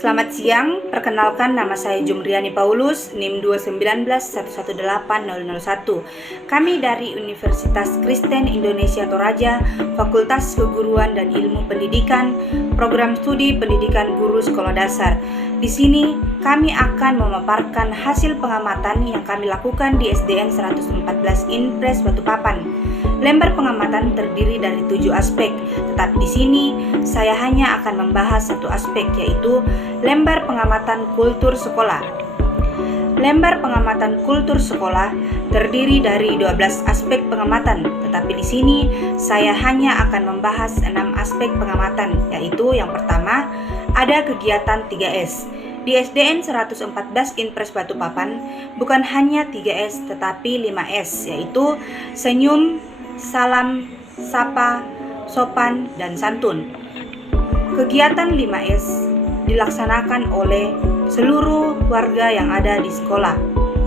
Selamat siang, perkenalkan nama saya Jumriani Paulus, NIM 21911180001. Kami dari Universitas Kristen Indonesia Toraja, Fakultas Keguruan dan Ilmu Pendidikan, Program Studi Pendidikan Guru Sekolah Dasar. Di sini kami akan memaparkan hasil pengamatan yang kami lakukan di SDN 114 Inpres Balikpapan. Lembar pengamatan terdiri dari 7 aspek, tetapi di sini saya hanya akan membahas satu aspek, yaitu lembar pengamatan kultur sekolah. Lembar pengamatan kultur sekolah terdiri dari 12 aspek pengamatan, tetapi di sini saya hanya akan membahas 6 aspek pengamatan, yaitu yang pertama, ada kegiatan 3S. Di SDN 114 Inpres Balikpapan bukan hanya 3S tetapi 5S, yaitu senyum, salam, sapa, sopan, dan santun. Kegiatan 5S dilaksanakan oleh seluruh warga yang ada di sekolah.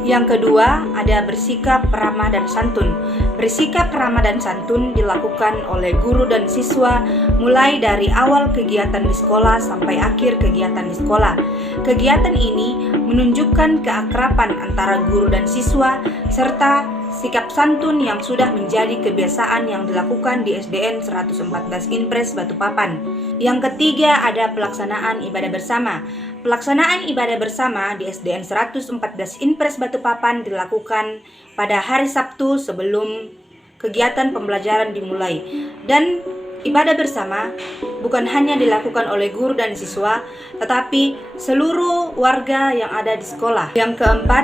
Yang kedua, ada bersikap ramah dan santun. Bersikap ramah dan santun dilakukan oleh guru dan siswa mulai dari awal kegiatan di sekolah sampai akhir kegiatan di sekolah. Kegiatan ini menunjukkan keakraban antara guru dan siswa serta sikap santun yang sudah menjadi kebiasaan yang dilakukan di SDN 114 Inpres Balikpapan. Yang ketiga, ada pelaksanaan ibadah bersama. Pelaksanaan ibadah bersama di SDN 114 Inpres Balikpapan dilakukan pada hari Sabtu sebelum kegiatan pembelajaran dimulai. Dan ibadah bersama bukan hanya dilakukan oleh guru dan siswa, tetapi seluruh warga yang ada di sekolah. Yang keempat,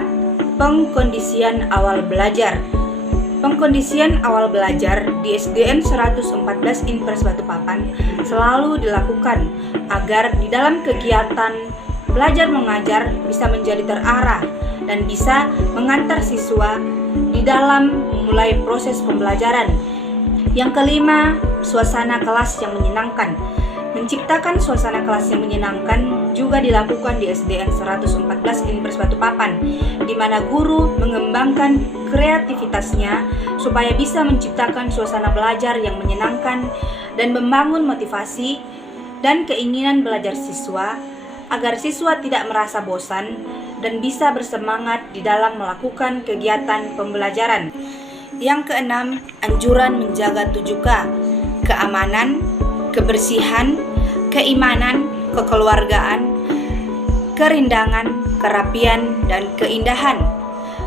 pengkondisian awal belajar. Pengkondisian awal belajar di SDN 114 Inpres Balikpapan selalu dilakukan agar di dalam kegiatan belajar mengajar bisa menjadi terarah dan bisa mengantar siswa di dalam memulai proses pembelajaran. Yang kelima, suasana kelas yang menyenangkan. Menciptakan suasana kelas yang menyenangkan juga dilakukan di SDN 114 Inpres Balikpapan, di mana guru mengembangkan kreativitasnya supaya bisa menciptakan suasana belajar yang menyenangkan dan membangun motivasi dan keinginan belajar siswa agar siswa tidak merasa bosan dan bisa bersemangat di dalam melakukan kegiatan pembelajaran. Yang keenam, anjuran menjaga 7K, keamanan, kebersihan, keimanan, kekeluargaan, kerindangan, kerapian, dan keindahan.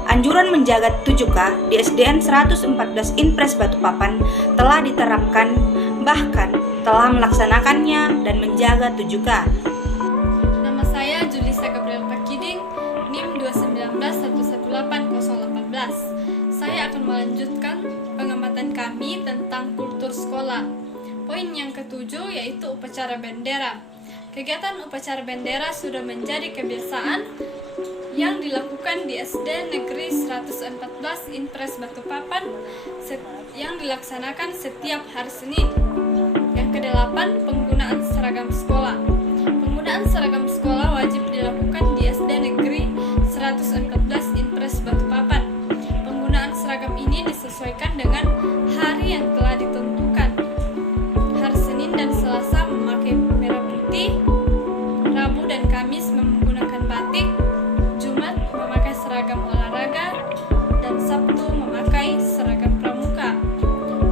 Anjuran menjaga 7K di SDN 114 Inpres Balikpapan telah diterapkan, bahkan telah melaksanakannya dan menjaga 7K. Nama saya Julisa Gabriel Pakiding, NIM 219118018. Saya akan melanjutkan pengamatan kami tentang kultur sekolah. Poin yang ketujuh yaitu upacara bendera. Kegiatan upacara bendera sudah menjadi kebiasaan yang dilakukan di SD Negeri 114 Inpres Balikpapan yang dilaksanakan setiap hari Senin. Yang kedelapan, penggunaan seragam sekolah. Penggunaan seragam sekolah wajib dilakukan di SD Negeri 114 Inpres Balikpapan. Penggunaan seragam ini disesuaikan dengan hari yang telah ditentukan. Hari Senin dan Selasa memakai merah putih, Rabu dan Kamis menggunakan batik, Jumat memakai seragam olahraga, dan Sabtu memakai seragam pramuka.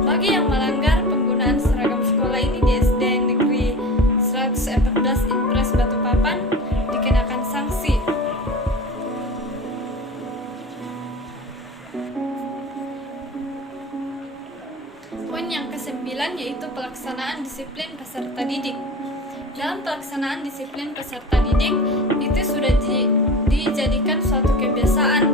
Bagi yang melanggar penggunaan seragam sekolah ini di SD Negeri 114 Inpres Balikpapan dikenakan sanksi. Poin yang ke-9 yaitu pelaksanaan disiplin peserta didik. Dalam pelaksanaan disiplin peserta didik itu sudah dijadikan suatu kebiasaan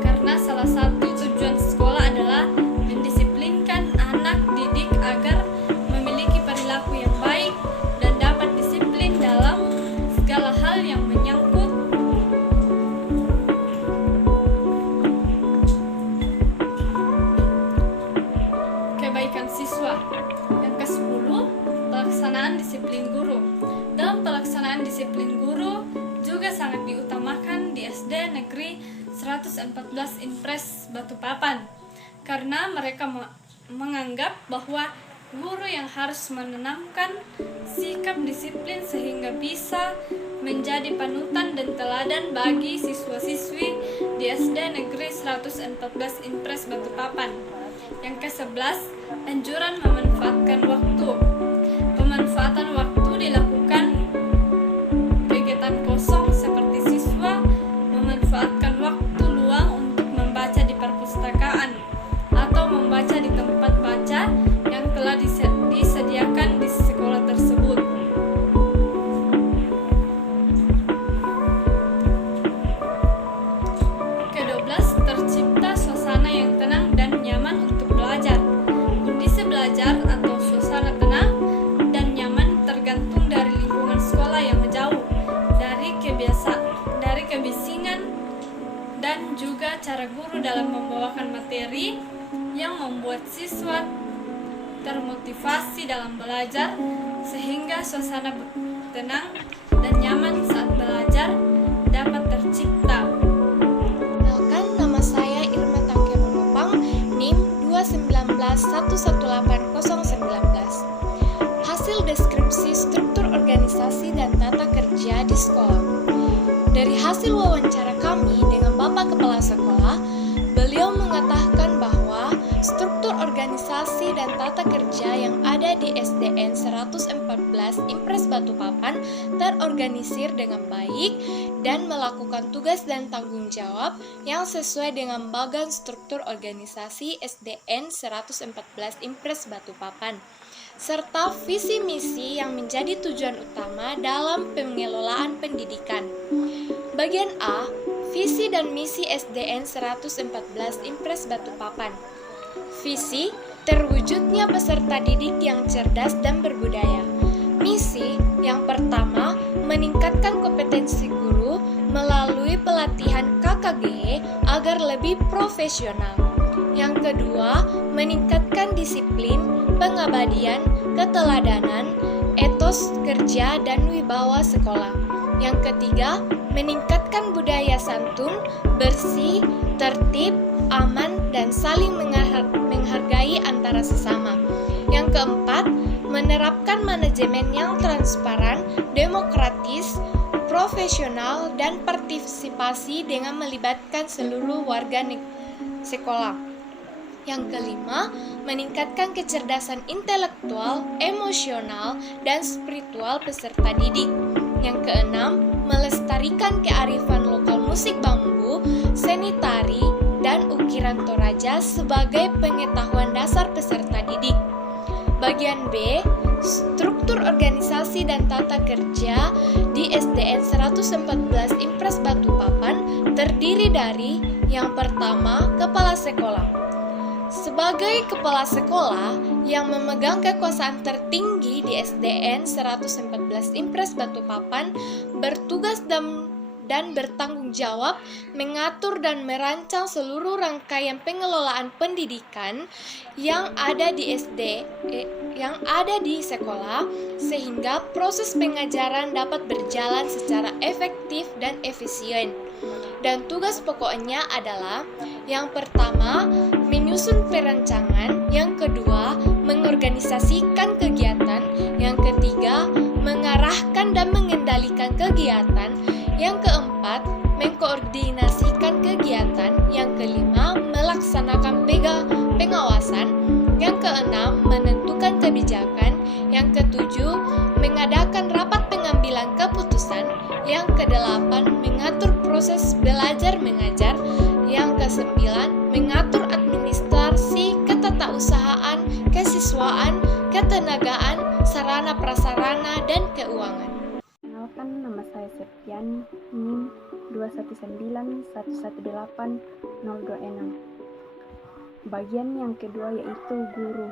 karena salah satu tujuan sekolah adalah mendisiplinkan anak didik agar memiliki perilaku yang baik dan dapat disiplin dalam segala hal yang menyangkut kebaikan siswa. Yang ke-10, pelaksanaan disiplin guru. Dalam pelaksanaan disiplin guru juga sangat diutamakan di SD Negeri 114 Inpres Balikpapan karena mereka menganggap bahwa Guru yang harus menanamkan sikap disiplin sehingga bisa menjadi panutan dan teladan bagi siswa-siswi di SD Negeri 114 Impres Balikpapan. Yang ke-11, anjuran memanfaatkan waktu. Pemanfaatan waktu dilakukan kegiatan kosong seperti siswa memanfaatkan waktu luang untuk membaca di perpustakaan atau membaca di tempat baca yang telah disediakan di sekolah tersebut. Ke-12, tercipta suasana yang tenang dan nyaman untuk belajar. Kondisi belajar atau suasana tenang dan nyaman tergantung dari lingkungan sekolah yang jauh dari kebisingan dan juga cara guru dalam membawakan materi yang membuat siswa termotivasi dalam belajar sehingga suasana tenang dan nyaman saat belajar dapat tercipta. Kenalkan, nama saya Irma Tangke Monopang, NIM 219118019. Hasil deskripsi struktur organisasi dan tata kerja di sekolah. Dari hasil wawancara kami dengan Bapak Kepala Sekolah, beliau mengatakan bahwa struktur organisasi dan tata kerja yang ada di SDN 114 Impres Balikpapan terorganisir dengan baik dan melakukan tugas dan tanggung jawab yang sesuai dengan bagan struktur organisasi SDN 114 Impres Balikpapan, serta visi misi yang menjadi tujuan utama dalam pengelolaan pendidikan. Bagian A, visi dan misi SDN 114 Impres Balikpapan. Visi, terwujudnya peserta didik yang cerdas dan berbudaya. Misi, yang pertama, meningkatkan kompetensi guru melalui pelatihan KKG agar lebih profesional. Yang kedua, meningkatkan disiplin, pengabdian, keteladanan, etos kerja, dan wibawa sekolah. Yang ketiga, meningkatkan budaya santun, bersih, tertib, aman, dan saling menghargai antara sesama. Yang keempat, menerapkan manajemen yang transparan, demokratis, profesional, dan partisipasi dengan melibatkan seluruh warga sekolah. Yang kelima, meningkatkan kecerdasan intelektual, emosional, dan spiritual peserta didik. Yang keenam, melestarikan kearifan lokal musik bambu, seni tari, dan ukiran Toraja sebagai pengetahuan dasar peserta didik. Bagian B, struktur organisasi dan tata kerja di SDN 114 Impres Balikpapan terdiri dari yang pertama, kepala sekolah. Sebagai kepala sekolah yang memegang kekuasaan tertinggi di SDN 114 Impres Balikpapan, bertugas dan bertanggung jawab mengatur dan merancang seluruh rangkaian pengelolaan pendidikan yang ada di sekolah sehingga proses pengajaran dapat berjalan secara efektif dan efisien. Dan tugas pokoknya adalah yang pertama, menyusun perancangan, yang kedua, mengorganisasikan kegiatan, yang ketiga, mengarahkan dan mengendalikan kegiatan, yang keempat, mengkoordinasikan kegiatan, yang kelima, melaksanakan pengawasan, yang keenam, menentukan kebijakan, yang ketujuh, mengadakan rapat pengambilan keputusan, yang kedelapan, mengatur proses belajar mengajar, yang kesembilan, mengatur administrasi, ketatausahaan, kesiswaan, ketenagaan, sarana prasarana, dan keuangan. Kenalkan, nama saya Septiani, NIM 219118026. Bagian yang kedua yaitu guru.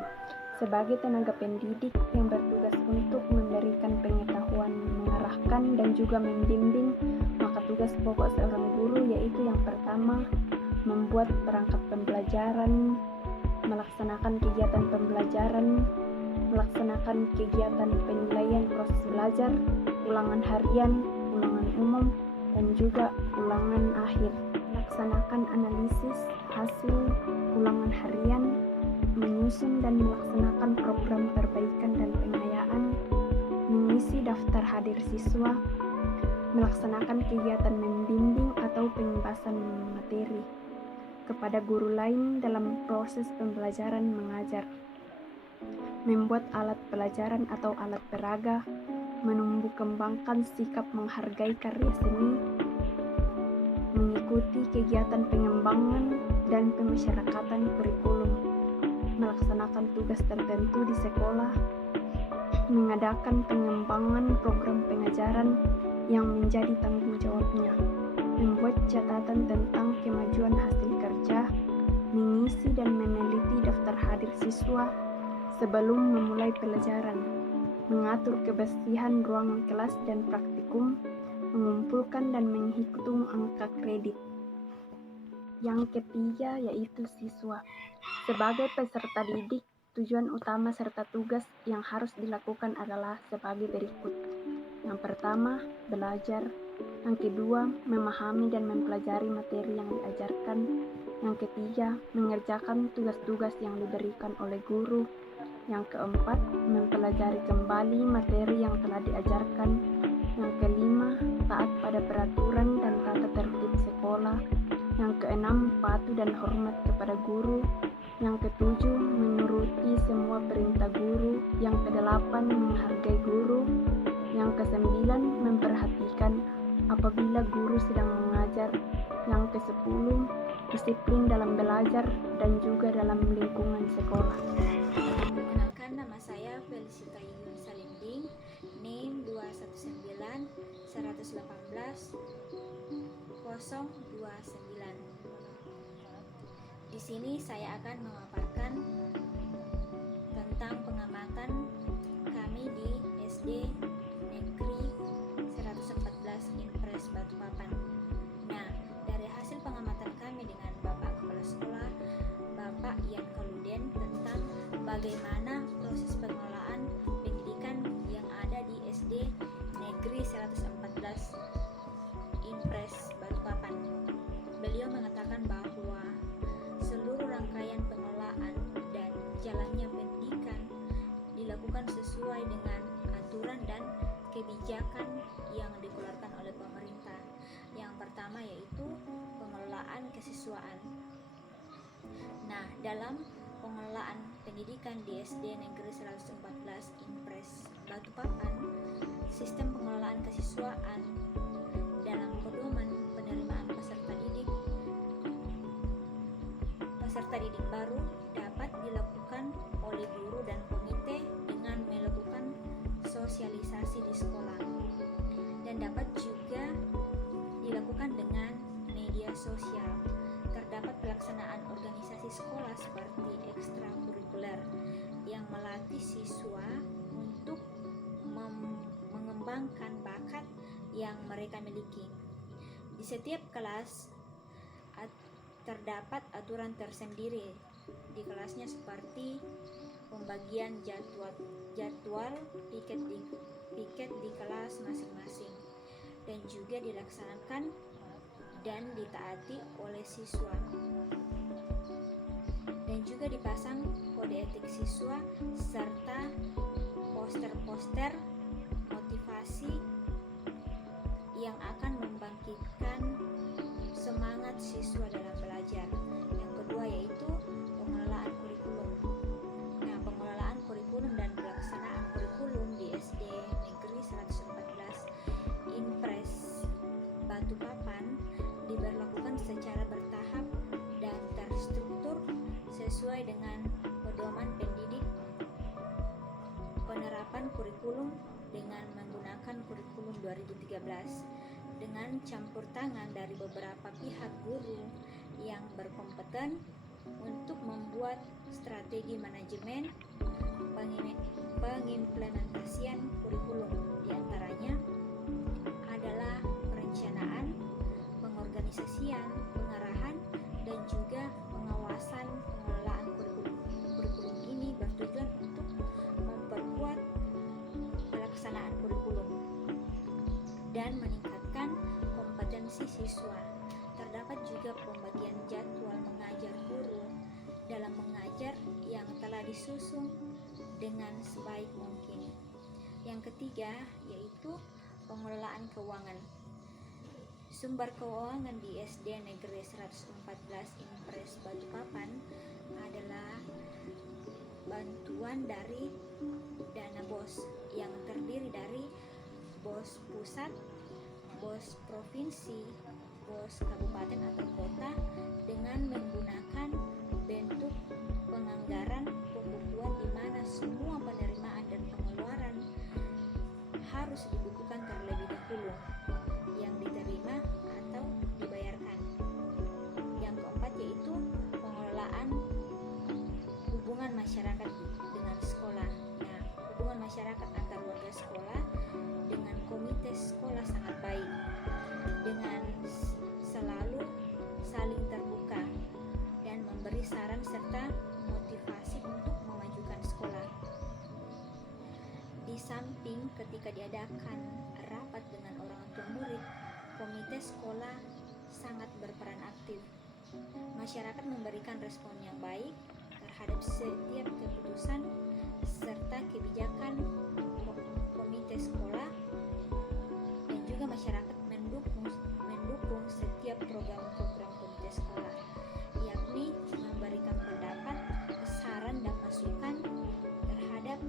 Sebagai tenaga pendidik yang bertugas untuk memberikan pengetahuan, mengarahkan, dan juga membimbing, maka tugas pokok seorang guru yaitu yang pertama, membuat perangkat pembelajaran, melaksanakan kegiatan pembelajaran, melaksanakan kegiatan penilaian proses belajar, ulangan harian, ulangan umum, dan juga ulangan akhir. Laksanakan analisis hasil ulangan harian, menyusun dan melaksanakan program perbaikan dan pengayaan, mengisi daftar hadir siswa, melaksanakan kegiatan membimbing atau pembahasan materi kepada guru lain dalam proses pembelajaran mengajar, membuat alat pelajaran atau alat peraga, menumbuh kembangkan sikap menghargai karya seni, mengikuti kegiatan pengembangan dan pemasyarakatan kurikulum, melaksanakan tugas tertentu di sekolah, mengadakan pengembangan program pengajaran yang menjadi tanggung jawabnya, membuat catatan tentang kemajuan hasil kerja, mengisi dan meneliti daftar hadir siswa sebelum memulai pelajaran, mengatur kebersihan ruangan kelas dan praktikum, mengumpulkan dan menghitung angka kredit. Yang ketiga yaitu siswa. Sebagai peserta didik, tujuan utama serta tugas yang harus dilakukan adalah sebagai berikut. Yang pertama, belajar. Yang kedua, memahami dan mempelajari materi yang diajarkan. Yang ketiga, mengerjakan tugas-tugas yang diberikan oleh guru. Yang keempat, mempelajari kembali materi yang telah diajarkan. Yang kelima, taat pada peraturan dan tata tertib sekolah. Yang keenam, patuh dan hormat kepada guru. Yang ketujuh, menuruti semua perintah guru. Yang kedelapan, menghargai guru. Yang kesembilan, memperhatikan apabila guru sedang mengajar. Yang kesepuluh, disiplin dalam belajar dan juga dalam lingkungan sekolah. Perkenalkan, nama saya Felicita Yuyun Salinding, NIM 219 118 029. Di sini saya akan memaparkan tentang pengamatan kami di SD Negeri 114 Impres Balikpapan. Nah, dari hasil pengamatan kami dengan Bapak Kepala Sekolah, Bapak Ian Kaluden, tentang bagaimana proses pengelolaan pendidikan yang ada di SD Negeri 114 Impres Balikpapan. Beliau mengatakan bahwa seluruh rangkaian pengelolaan dan jalannya pendidikan dilakukan sesuai dengan aturan dan kebijakan yang dikeluarkan oleh pemerintah. Yang pertama yaitu pengelolaan kesiswaan. Nah, dalam pengelolaan pendidikan di SD Negeri 114 Impres Balikpapan, sistem pengelolaan kesiswaan dalam pedoman penerimaan peserta didik baru dapat dilakukan oleh guru dan komite dengan melakukan sosialisasi di sekolah, dan dapat juga dilakukan dengan media sosial. Terdapat pelaksanaan organisasi sekolah seperti ekstrakurikuler yang melatih siswa untuk mengembangkan bakat yang mereka miliki. Di setiap kelas terdapat aturan tersendiri di kelasnya, seperti pembagian jadwal piket di kelas masing-masing, dan juga dilaksanakan dan ditaati oleh siswa, dan juga dipasang kode etik siswa serta poster-poster motivasi yang akan membangkitkan semangat siswa dalam belajar. Yang kedua yaitu pengelolaan kurikulum. Nah, pengelolaan kurikulum dan pelaksanaan kurikulum di SD Negeri 114 Impres Balikpapan diberlakukan secara bertahap dan terstruktur sesuai dengan pedoman pendidik penerapan kurikulum dengan menggunakan kurikulum 2013 dengan campur tangan dari beberapa pihak guru yang berkompeten untuk membuat strategi manajemen pengimplementasian kurikulum. Di antaranya adalah perencanaan, pengorganisasian, pengarahan, dan juga pengawasan pengelolaan kurikulum. Kurikulum ini bertujuan untuk memperkuat pelaksanaan kurikulum dan meningkatkan kompetensi siswa. Terdapat terdapat juga pembagian jadwal mengajar guru dalam mengajar yang telah disusun dengan sebaik mungkin. Yang ketiga yaitu pengelolaan keuangan. Sumber keuangan di SD Negeri 114 Impres Balikpapan adalah bantuan dari dana BOS yang terdiri dari BOS pusat, BOS provinsi, BOS kabupaten atau kota dengan menggunakan bentuk penganggaran pembukuan di mana semua penerimaan dan pengeluaran harus dibukukan terlebih dahulu yang diterima atau dibayarkan. Yang keempat yaitu pengelolaan hubungan masyarakat dengan sekolah. Nah, hubungan masyarakat antar warga sekolah dengan komite sekolah sangat baik, dengan selalu saling terbuka dan memberi saran serta motivasi untuk memajukan sekolah. Di samping ketika diadakan rapat dengan orang tua murid, komite sekolah sangat berperan aktif. Masyarakat memberikan respon yang baik terhadap setiap keputusan serta kebijakan komite sekolah, dan juga masyarakat mendukung setiap program-program komite sekolah, yakni memberikan pendapat, saran dan masukan terhadap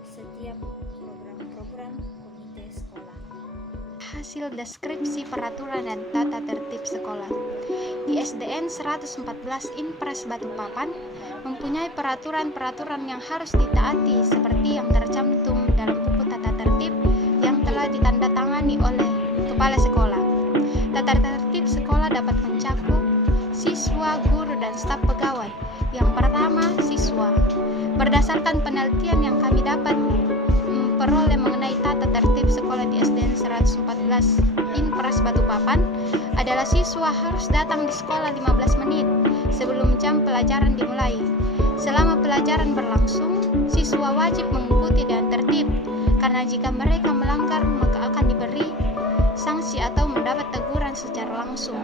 setiap program-program komite sekolah. Hasil deskripsi peraturan dan tata tertib sekolah. Di SDN 114 Impres Balikpapan mempunyai peraturan-peraturan yang harus ditaati seperti yang tercantum dalam buku tata tertib yang telah ditandatangani oleh kepala sekolah. Tata tertib sekolah dapat mencakup siswa, guru, dan staf pegawai. Yang pertama, siswa. Berdasarkan penelitian yang kami dapat peroleh mengenai tata tertib sekolah di SDN 114 Impres Balikpapan adalah siswa harus datang di sekolah 15 menit sebelum jam pelajaran dimulai. Selama pelajaran berlangsung, siswa wajib mengikuti dan tertib, karena jika mereka melanggar maka akan diberi sanksi atau mendapat teguran secara langsung.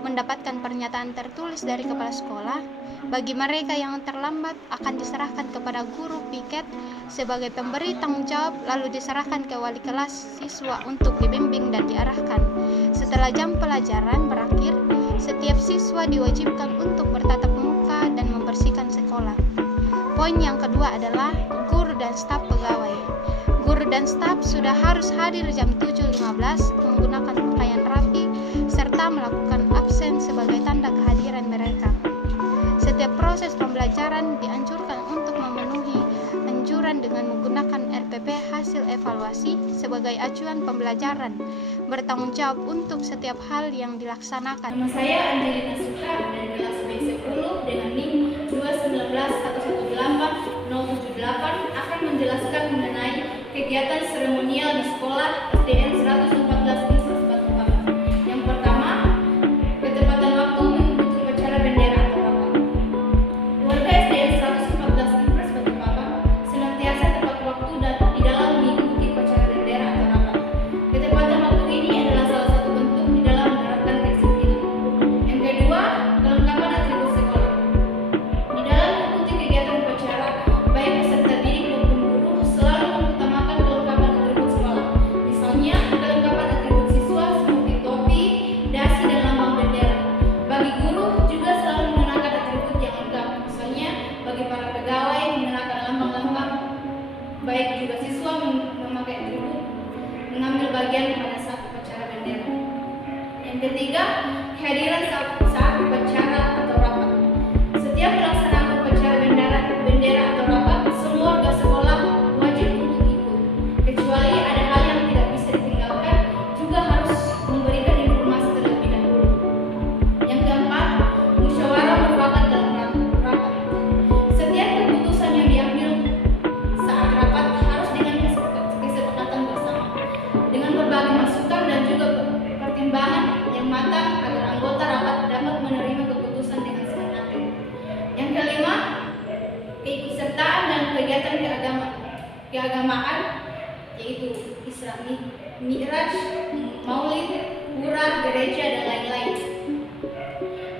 Mendapatkan pernyataan tertulis dari kepala sekolah. Bagi mereka yang terlambat akan diserahkan kepada guru piket sebagai pemberi tanggung jawab, lalu diserahkan ke wali kelas siswa untuk dibimbing dan diarahkan. Setelah jam pelajaran berakhir, setiap siswa diwajibkan untuk bertatap muka dan membersihkan sekolah. Poin yang kedua adalah guru dan staf pegawai. Guru dan staf sudah harus hadir jam 7.15 menggunakan pakaian rapi serta melakukan absen sebagai tanda kehadiran mereka. Setiap proses pembelajaran dianjurkan untuk memenuhi anjuran dengan menggunakan RPP hasil evaluasi sebagai acuan pembelajaran, bertanggung jawab untuk setiap hal yang dilaksanakan. Nama saya Angelina Suka dari kelas B10 dengan NIM 219118078 akan menjelaskan mengenai kegiatan seremonial di sekolah SDN 114 Impres Balikpapan. Yang pertama, ketepatan waktu mengikuti upacara bendera atau rapat. Warga SDN 114 Impres Balikpapan senantiasa tepat waktu dan di dalam mengikuti upacara bendera atau rapat. Ketepatan waktu ini adalah salah satu bentuk di dalam menerapkan disiplin. Yang kedua, kelengkapan atribut sekolah. Di dalam mengikuti kegiatan upacara, baik peserta didik maupun guru selalu mengutamakan kelengkapan atribut sekolah. Misalnya, kelengkapan atribut siswa seperti topi, dasi, dan lambang bendera. Bagi guru juga selalu mengenakan atribut yang lengkap. Misalnya, bagi para pegawai mengenakan lambang-lambang, baik juga siswa memakai atribut mengambil bagian pada saat upacara bendera. Yang ketiga, kehadiran saat upacara atau rapat. Setiap pelaksanaan upacara bendera atau rapat, semua warga sekolah wajib untuk ikut. Kecuali ada hal yang tidak bisa ditinggalkan, juga harus memberikan informasi terlebih dahulu. Yang keempat, musyawarah mufakat dalam rapat. Setiap keputusan yang diambil saat rapat harus dengan kesepakatan bersama, dengan berbagai masukan dan juga pertimbangan yang matang agar anggota rapat dapat menerima keputusan dengan senang hati. Yang kelima, keikutsertaan dan kegiatan keagamaan, yaitu Isra Mi'raj, Maulid, Quran, gereja, dan lain-lain.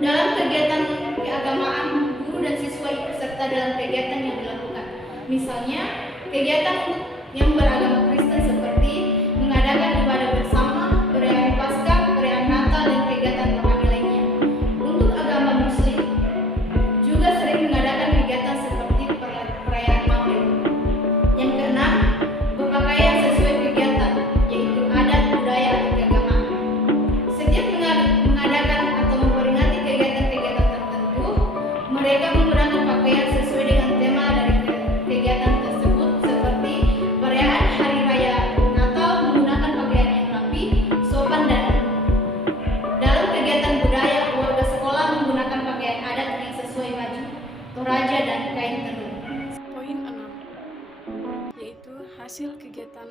Dalam kegiatan keagamaan, guru dan siswa ikut serta dalam kegiatan yang dilakukan. Misalnya, kegiatan yang beragama Kristen seperti mengadakan ibadah bersama, perayaan Paskah, perayaan Natal, dan kegiatan rohani lainnya. Untuk agama Muslim, juga sering mengadakan kegiatan seperti perayaan Maulid. Yang keenam, berpakaian sesuai kegiatan, yaitu adat, budaya, atau keagamaan. Setiap mengadakan atau memperingati kegiatan-kegiatan tertentu, mereka menggunakan pakaian sesuai dengan tema dari kegiatan tersebut, seperti perayaan Hari Raya Natal menggunakan pakaian yang rapi, sopan, dan dalam kegiatan budaya, warga sekolah menggunakan pakaian adat yang sesuai baju, toraja, dan kain tenun. Poin 6, yaitu hasil kegiatan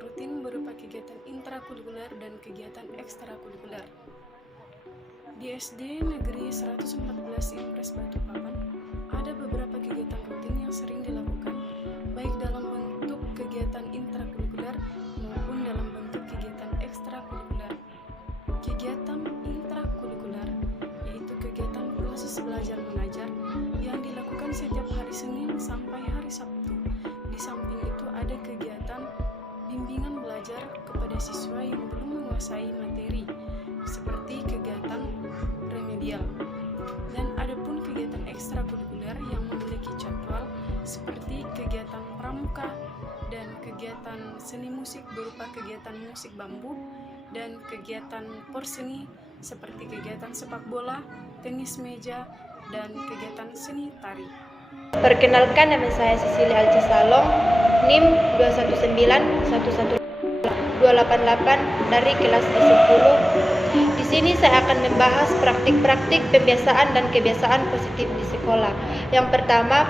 rutin berupa kegiatan intrakurikuler dan kegiatan ekstrakurikuler. Di SD Negeri 114 Impres Balikpapan ada beberapa kegiatan rutin yang sering dilakukan, baik dalam bentuk kegiatan intrakurikuler maupun dalam bentuk kegiatan ekstrakurikuler. Kegiatan intrakurikuler yaitu kegiatan proses belajar mengajar yang dilakukan setiap hari Senin sampai hari Sabtu. Di samping itu ada kegiatan bimbingan belajar kepada siswa yang belum menguasai materi, seperti kegiatan remedial. Dan ada pun kegiatan ekstrakurikuler yang memiliki jadwal, seperti kegiatan pramuka dan kegiatan seni musik berupa kegiatan musik bambu, dan kegiatan porseni seperti kegiatan sepak bola, tenis meja, dan kegiatan seni tari. Perkenalkan, nama saya Sisili Alci Salong, NIM 219112888 dari kelas 10. Di sini saya akan membahas praktik-praktik pembiasaan dan kebiasaan positif di sekolah. Yang pertama,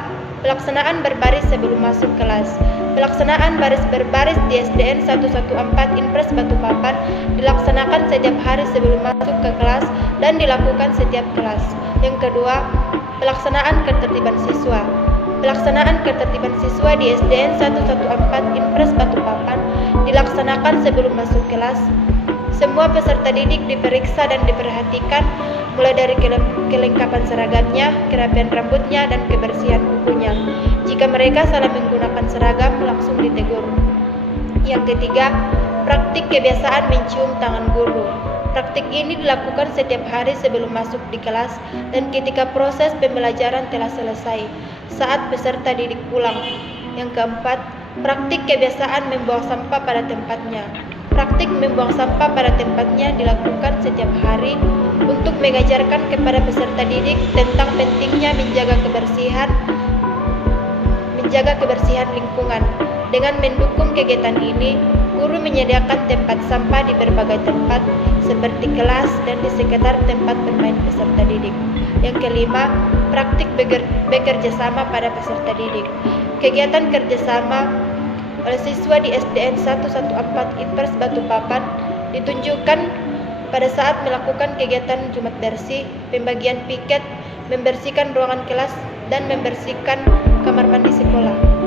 pelaksanaan berbaris sebelum masuk kelas. Pelaksanaan baris berbaris di SDN 114 Impres Balikpapan dilaksanakan setiap hari sebelum masuk ke kelas dan dilakukan setiap kelas. Yang kedua, pelaksanaan ketertiban siswa. Pelaksanaan ketertiban siswa di SDN 114 Impres Balikpapan dilaksanakan sebelum masuk kelas. Semua peserta didik diperiksa dan diperhatikan, mulai dari kelengkapan seragamnya, kerapian rambutnya, dan kebersihan kukunya. Jika mereka salah menggunakan seragam, langsung ditegur. Yang ketiga, praktik kebiasaan mencium tangan guru. Praktik ini dilakukan setiap hari sebelum masuk di kelas dan ketika proses pembelajaran telah selesai, saat peserta didik pulang. Yang keempat, praktik kebiasaan membuang sampah pada tempatnya. Praktik membuang sampah pada tempatnya dilakukan setiap hari untuk mengajarkan kepada peserta didik tentang pentingnya menjaga kebersihan lingkungan. Dengan mendukung kegiatan ini, guru menyediakan tempat sampah di berbagai tempat seperti kelas dan di sekitar tempat bermain peserta didik. Yang kelima, praktik bekerja sama pada peserta didik. Kegiatan kerjasama oleh siswa di SDN 114 Impres Balikpapan ditunjukkan pada saat melakukan kegiatan Jumat bersih, pembagian piket, membersihkan ruangan kelas, dan membersihkan kamar mandi sekolah.